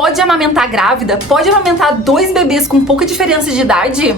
Pode amamentar grávida? Pode amamentar 2 bebês com pouca diferença de idade?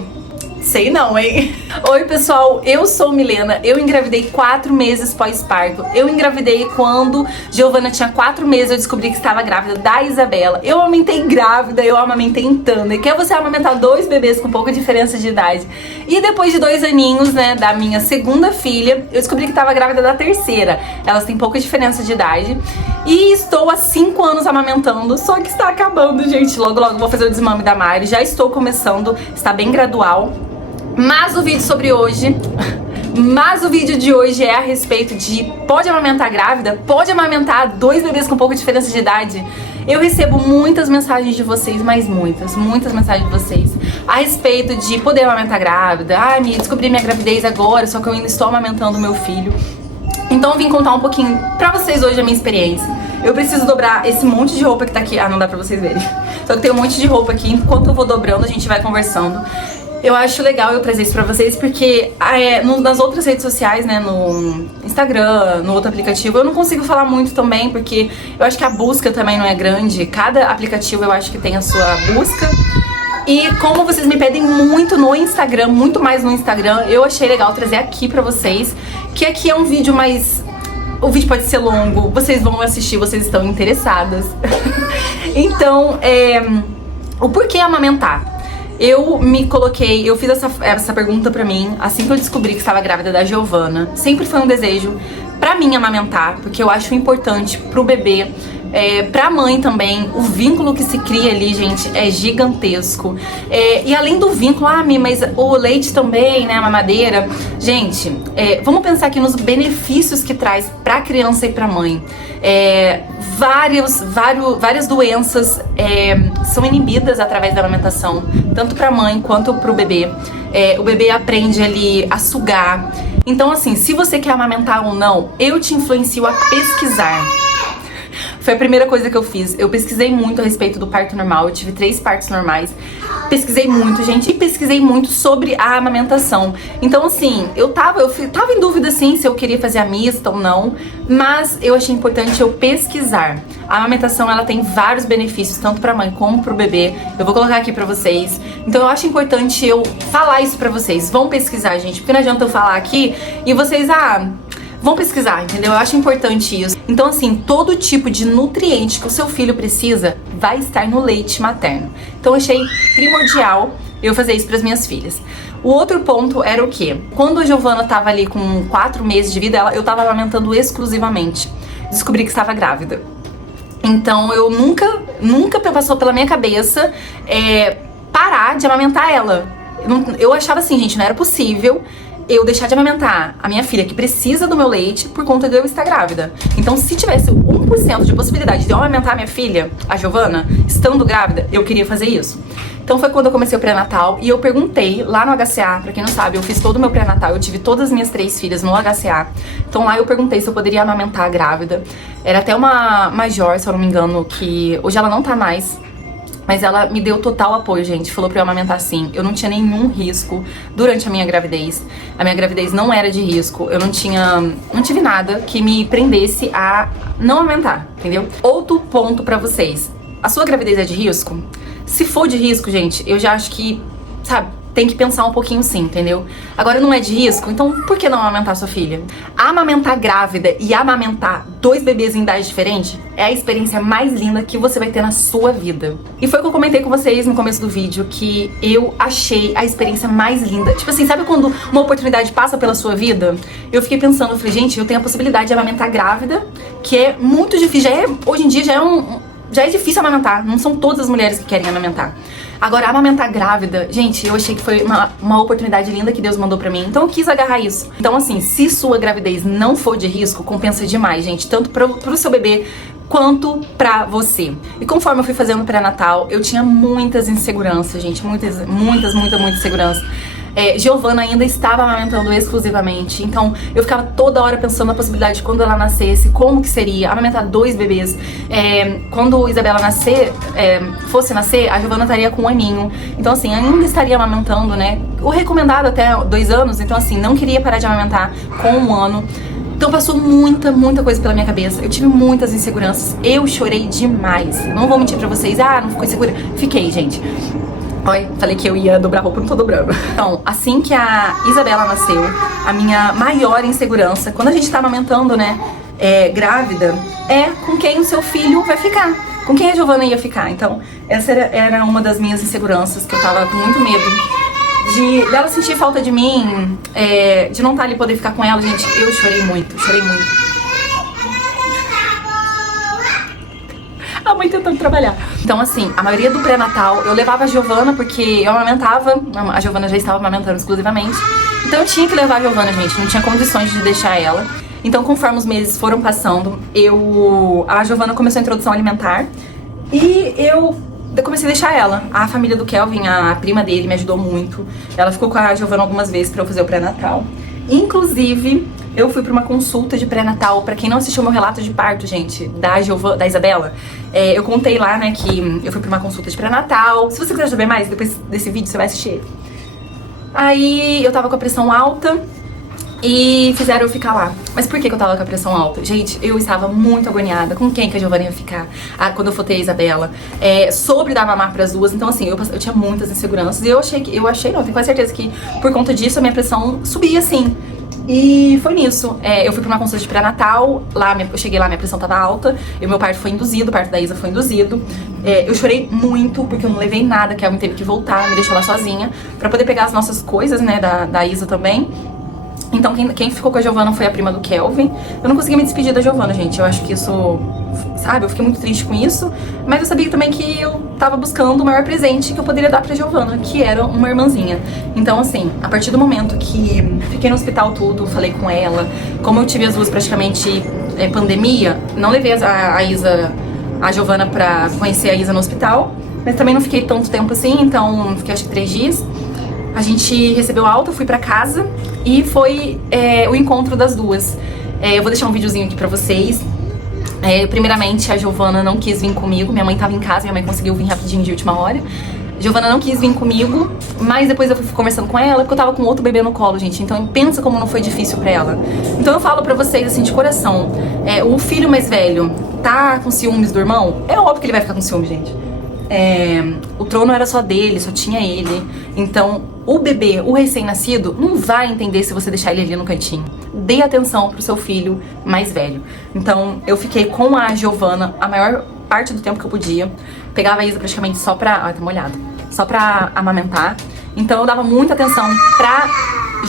Sei não, hein? Oi, pessoal, eu sou Milena. Eu engravidei 4 meses pós-parto. Eu engravidei quando Giovana tinha 4 meses. Eu descobri que estava grávida da Isabela. Eu amamentei grávida, eu amamentei em tandem. Que é você amamentar 2 bebês com pouca diferença de idade. E depois de 2 aninhos, né, da minha segunda filha, eu descobri que estava grávida da terceira. Elas têm pouca diferença de idade. E estou há 5 anos amamentando, só que está acabando, gente. Logo, logo vou fazer o desmame da Mari. Já estou começando, está bem gradual. Mas o vídeo de hoje é a respeito de pode amamentar grávida? Pode amamentar 2 bebês com pouca diferença de idade? Eu recebo muitas mensagens de vocês, mas muitas mensagens de vocês a respeito de poder amamentar grávida. Ai, me descobri minha gravidez agora, só que eu ainda estou amamentando meu filho. Então eu vim contar um pouquinho pra vocês hoje a minha experiência. Eu preciso dobrar esse monte de roupa que tá aqui. Ah, não dá pra vocês verem. Só que tem um monte de roupa aqui. Enquanto eu vou dobrando, a gente vai conversando. Eu acho legal eu trazer isso pra vocês porque nas outras redes sociais, né, no Instagram, no outro aplicativo, eu não consigo falar muito também porque eu acho que a busca também não é grande. Cada aplicativo eu acho que tem a sua busca. E como vocês me pedem muito no Instagram, muito mais no Instagram, eu achei legal trazer aqui pra vocês, que aqui é um vídeo mais... O vídeo pode ser longo, vocês vão assistir, vocês estão interessadas. Então, o porquê amamentar? Eu fiz essa pergunta pra mim assim que eu descobri que estava grávida da Giovana. Sempre foi um desejo pra mim amamentar, porque eu acho importante pro bebê, pra mãe também. O vínculo que se cria ali, gente, é gigantesco. E além do vínculo, mas o leite também, né, a mamadeira. Gente, vamos pensar aqui nos benefícios que traz pra criança e pra mãe. Várias doenças são inibidas através da amamentação, tanto pra mãe quanto pro bebê. O bebê aprende ali a sugar. Então, assim, se você quer amamentar ou não, eu te influencio a pesquisar. Foi a primeira coisa que eu fiz. Eu pesquisei muito a respeito do parto normal. Eu tive 3 partos normais. Pesquisei muito, gente. E pesquisei muito sobre a amamentação. Então, assim, eu tava em dúvida, assim, se eu queria fazer a mista ou não. Mas eu achei importante eu pesquisar. A amamentação, ela tem vários benefícios, tanto pra mãe como pro bebê. Eu vou colocar aqui pra vocês. Então, eu acho importante eu falar isso pra vocês. Vão pesquisar, gente. Porque não adianta eu falar aqui e vocês, vão pesquisar, entendeu? Eu acho importante isso. Então, assim, todo tipo de nutriente que o seu filho precisa vai estar no leite materno. Então, eu achei primordial eu fazer isso para as minhas filhas. O outro ponto era o quê? Quando a Giovana tava ali com 4 meses de vida, eu tava amamentando exclusivamente. Descobri que estava grávida. Então, eu nunca passou pela minha cabeça parar de amamentar ela. Eu achava assim, gente, não era possível eu deixar de amamentar a minha filha, que precisa do meu leite, por conta de eu estar grávida. Então, se tivesse 1% de possibilidade de eu amamentar a minha filha, a Giovana, estando grávida, eu queria fazer isso. Então, foi quando eu comecei o pré-natal e eu perguntei lá no HCA, pra quem não sabe, eu fiz todo o meu pré-natal, eu tive todas as minhas 3 filhas no HCA. Então, lá eu perguntei se eu poderia amamentar a grávida. Era até uma major, se eu não me engano, que hoje ela não tá mais, mas ela me deu total apoio, gente. Falou pra eu amamentar sim. Eu não tinha nenhum risco durante a minha gravidez. A minha gravidez não era de risco. Eu não tive nada que me prendesse a não amamentar, entendeu? Outro ponto pra vocês. A sua gravidez é de risco? Se for de risco, gente, eu já acho que, tem que pensar um pouquinho sim, entendeu? Agora não é de risco, então por que não amamentar sua filha? Amamentar grávida e amamentar 2 bebês em idade diferente é a experiência mais linda que você vai ter na sua vida. E foi o que eu comentei com vocês no começo do vídeo, que eu achei a experiência mais linda. Tipo assim, sabe quando uma oportunidade passa pela sua vida? Eu fiquei pensando, eu falei, gente, eu tenho a possibilidade de amamentar grávida, que é muito difícil, hoje em dia já é difícil amamentar, não são todas as mulheres que querem amamentar. Agora, amamentar grávida, gente, eu achei que foi uma oportunidade linda que Deus mandou pra mim, então eu quis agarrar isso. Então, assim, se sua gravidez não for de risco, compensa demais, gente, tanto pro seu bebê quanto pra você. E conforme eu fui fazendo o pré-natal, eu tinha muitas inseguranças, gente, muita insegurança. Giovana ainda estava amamentando exclusivamente, então eu ficava toda hora pensando na possibilidade de quando ela nascesse, como que seria amamentar 2 bebês. Quando Isabela fosse nascer, a Giovana estaria com 1 aninho, então assim, ainda estaria amamentando, né? O recomendado até 2 anos, então assim, não queria parar de amamentar com 1 ano. Então passou muita coisa pela minha cabeça. Eu tive muitas inseguranças. Eu chorei demais. Não vou mentir pra vocês. Ah, não ficou insegura. Fiquei, gente. Olha, falei que eu ia dobrar roupa, não tô dobrando. Então, assim que a Isabela nasceu, a minha maior insegurança, quando a gente tá amamentando, né, grávida, é com quem o seu filho vai ficar. Com quem a Giovana ia ficar. Então, essa era uma das minhas inseguranças, que eu tava com muito medo dela sentir falta de mim, de não estar ali poder ficar com ela. Gente, eu chorei muito. A mãe tentando trabalhar. Então, assim, a maioria do pré-natal eu levava a Giovana, porque eu amamentava, a Giovana já estava amamentando exclusivamente. Então eu tinha que levar a Giovana, gente, não tinha condições de deixar ela. Então, conforme os meses foram passando, a Giovana começou a introdução alimentar e eu comecei a deixar ela. A família do Kelvin, a prima dele, me ajudou muito. Ela ficou com a Giovana algumas vezes pra eu fazer o pré-natal. Inclusive, eu fui pra uma consulta de pré-natal. Pra quem não assistiu meu relato de parto, gente, da Isabela, eu contei lá, né, que eu fui pra uma consulta de pré-natal. Se você quiser saber mais, depois desse vídeo você vai assistir. Aí eu tava com a pressão alta e fizeram eu ficar lá. Mas por que eu tava com a pressão alta? Gente, eu estava muito agoniada. Com quem que a Giovana ia ficar? Quando eu fotei a Isabela. Sobre dar mamar pras duas. Então, assim, eu tinha muitas inseguranças. E eu achei, não, tenho quase certeza que por conta disso a minha pressão subia, assim. E foi nisso. Eu fui pra uma consulta de pré-natal. Lá, eu cheguei lá, minha pressão tava alta. E o meu parto foi induzido, o parto da Isa foi induzido. Eu chorei muito, porque eu não levei nada, que a Kelvin teve que voltar, me deixou lá sozinha, pra poder pegar as nossas coisas, né, da Isa também. Então quem ficou com a Giovana foi a prima do Kelvin. Eu não consegui me despedir da Giovana, gente. Eu acho que isso, sabe, eu fiquei muito triste com isso. Mas eu sabia também que eu tava buscando o maior presente que eu poderia dar pra Giovana, que era uma irmãzinha. Então, assim, a partir do momento que fiquei no hospital tudo, falei com ela, como eu tive as duas praticamente pandemia, não levei a Giovana pra conhecer a Isa no hospital, mas também não fiquei tanto tempo assim, então fiquei acho que 3 dias. A gente recebeu alta, fui pra casa e foi o encontro das duas. Eu vou deixar um videozinho aqui pra vocês. Primeiramente, a Giovana não quis vir comigo. Minha mãe tava em casa, minha mãe conseguiu vir rapidinho de última hora. Giovana não quis vir comigo, mas depois eu fui conversando com ela, porque eu tava com outro bebê no colo, gente. Então pensa como não foi difícil pra ela. Então eu falo pra vocês, assim, de coração. O filho mais velho tá com ciúmes do irmão? É óbvio que ele vai ficar com ciúmes, gente. O trono era só dele, só tinha ele. Então o bebê, o recém-nascido, não vai entender se você deixar ele ali no cantinho. Dê atenção pro seu filho mais velho. Então eu fiquei com a Giovana a maior parte do tempo que eu podia. Pegava a Isa praticamente só pra... tá molhado. Só pra amamentar. Então eu dava muita atenção pra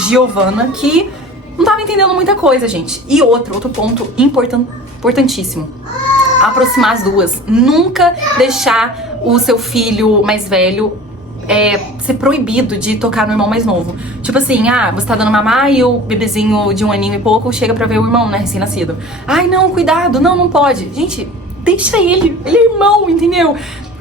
Giovana, que não tava entendendo muita coisa, gente. E outro ponto importantíssimo. Aproximar as duas. Nunca deixar o seu filho mais velho ser proibido de tocar no irmão mais novo. Tipo assim, você tá dando mamar e o bebezinho de 1 aninho e pouco chega pra ver o irmão, né, recém-nascido. Ai, não, cuidado, não pode. Gente, deixa ele é irmão, entendeu?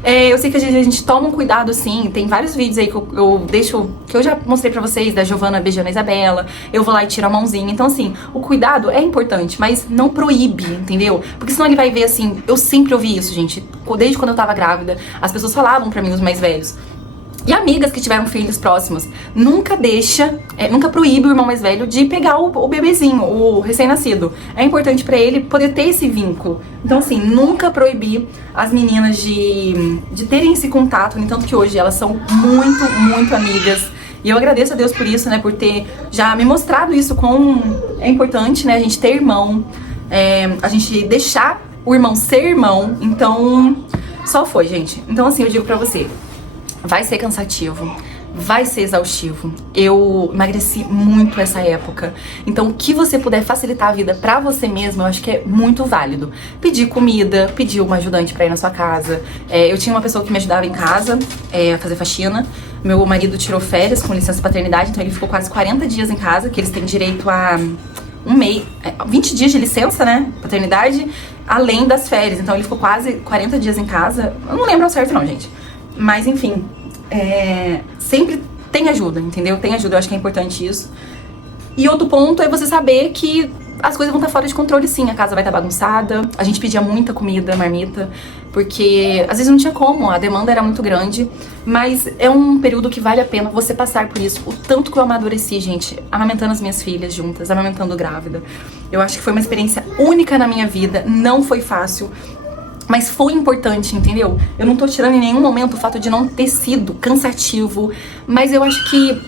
Eu sei que a gente toma um cuidado, assim. Tem vários vídeos aí que eu deixo, que eu já mostrei pra vocês, da Giovana beijando a Isabela. Eu vou lá e tiro a mãozinha. Então, assim, o cuidado é importante, mas não proíbe, entendeu? Porque senão ele vai ver, assim... Eu sempre ouvi isso, gente. Desde quando eu tava grávida, as pessoas falavam pra mim, os mais velhos. E amigas que tiveram filhos próximos, nunca proíbe o irmão mais velho de pegar o bebezinho, o recém-nascido. É importante pra ele poder ter esse vínculo. Então, assim, nunca proibir as meninas de terem esse contato, no entanto que hoje elas são muito amigas. E eu agradeço a Deus por isso, né, por ter já me mostrado isso, como é importante, né, a gente ter irmão, a gente deixar o irmão ser irmão. Então, só foi, gente. Então, assim, eu digo pra você, vai ser cansativo, vai ser exaustivo. Eu emagreci muito essa época. Então, o que você puder facilitar a vida pra você mesmo, eu acho que é muito válido. Pedir comida, pedir uma ajudante pra ir na sua casa. Eu tinha uma pessoa que me ajudava em casa a fazer faxina. Meu marido tirou férias com licença paternidade, então ele ficou quase 40 dias em casa, que eles têm direito a 20 dias de licença, né, paternidade, além das férias. Então ele ficou quase 40 dias em casa. Eu não lembro ao certo não, gente. Mas, enfim, sempre tem ajuda, entendeu? Tem ajuda, eu acho que é importante isso. E outro ponto é você saber que as coisas vão estar fora de controle sim, a casa vai estar bagunçada, a gente pedia muita comida, marmita, porque às vezes não tinha como, a demanda era muito grande, mas é um período que vale a pena você passar por isso. O tanto que eu amadureci, gente, amamentando as minhas filhas juntas, amamentando grávida. Eu acho que foi uma experiência única na minha vida, não foi fácil, mas foi importante, entendeu? Eu não tô tirando em nenhum momento o fato de não ter sido cansativo, mas eu acho que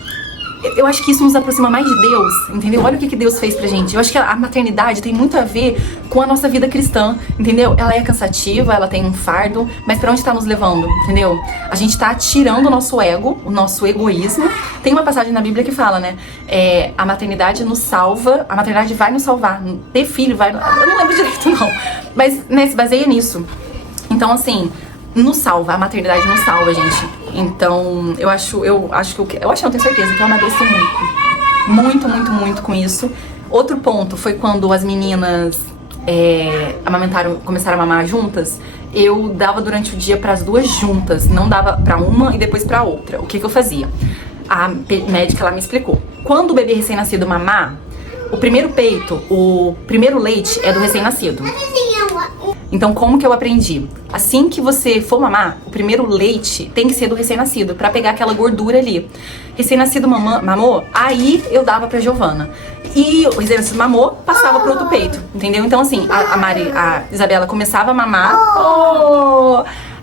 isso nos aproxima mais de Deus, entendeu? Olha o que Deus fez pra gente. Eu acho que a maternidade tem muito a ver com a nossa vida cristã, entendeu? Ela é cansativa, ela tem um fardo, mas pra onde tá nos levando, entendeu? A gente tá tirando o nosso ego, o nosso egoísmo. Tem uma passagem na Bíblia que fala, né? A maternidade nos salva, a maternidade vai nos salvar. Ter filho vai... Eu não lembro direito, não. Mas, né, se baseia nisso. Então, assim... nos salva, a maternidade nos salva, gente. Então, eu não tenho certeza que eu amadureci muito com isso. Outro ponto foi quando as meninas começaram a mamar juntas. Eu dava durante o dia pras duas juntas, não dava pra uma e depois pra outra. O que eu fazia? A médica lá me explicou. Quando o bebê recém-nascido mamar, o primeiro peito, o primeiro leite é do recém-nascido. Então, como que eu aprendi? Assim que você for mamar, o primeiro leite tem que ser do recém-nascido, pra pegar aquela gordura ali. Recém-nascido mamou, aí eu dava pra Giovana. E o recém-nascido mamou, passava pro outro peito, entendeu? Então, assim, a Isabela começava a mamar.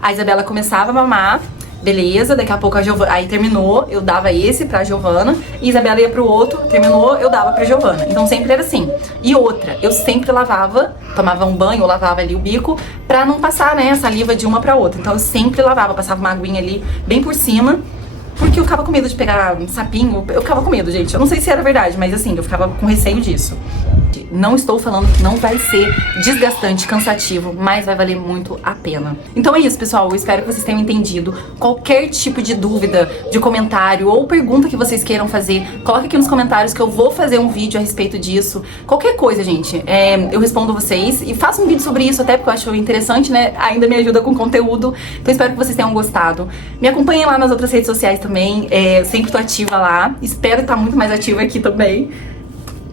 A Isabela começava a mamar. Beleza, daqui a pouco a Giovana, aí terminou, eu dava esse pra Giovana, e Isabela ia pro outro, terminou, eu dava pra Giovana. Então sempre era assim. E outra, eu sempre lavava, tomava um banho, ou lavava ali o bico, pra não passar, né, a saliva de uma pra outra. Então eu sempre lavava, passava uma aguinha ali, bem por cima, porque eu ficava com medo de pegar um sapinho, eu ficava com medo, gente. Eu não sei se era verdade, mas assim, eu ficava com receio disso. Não estou falando que não vai ser desgastante, cansativo, mas vai valer muito a pena. Então é isso, pessoal. Eu espero que vocês tenham entendido. Qualquer tipo de dúvida, de comentário ou pergunta que vocês queiram fazer, coloque aqui nos comentários que eu vou fazer um vídeo a respeito disso. Qualquer coisa, gente, eu respondo vocês e faço um vídeo sobre isso até porque eu acho interessante, né? Ainda me ajuda com conteúdo. Então espero que vocês tenham gostado. Me acompanhem lá nas outras redes sociais também. Eu sempre tô ativa lá. Espero estar muito mais ativa aqui também.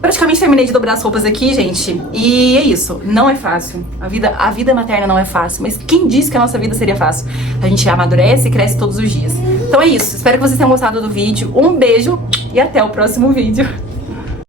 Praticamente terminei de dobrar as roupas aqui, gente. E é isso, não é fácil. A vida materna não é fácil. Mas quem disse que a nossa vida seria fácil? A gente amadurece e cresce todos os dias. Então é isso, espero que vocês tenham gostado do vídeo. Um beijo e até o próximo vídeo.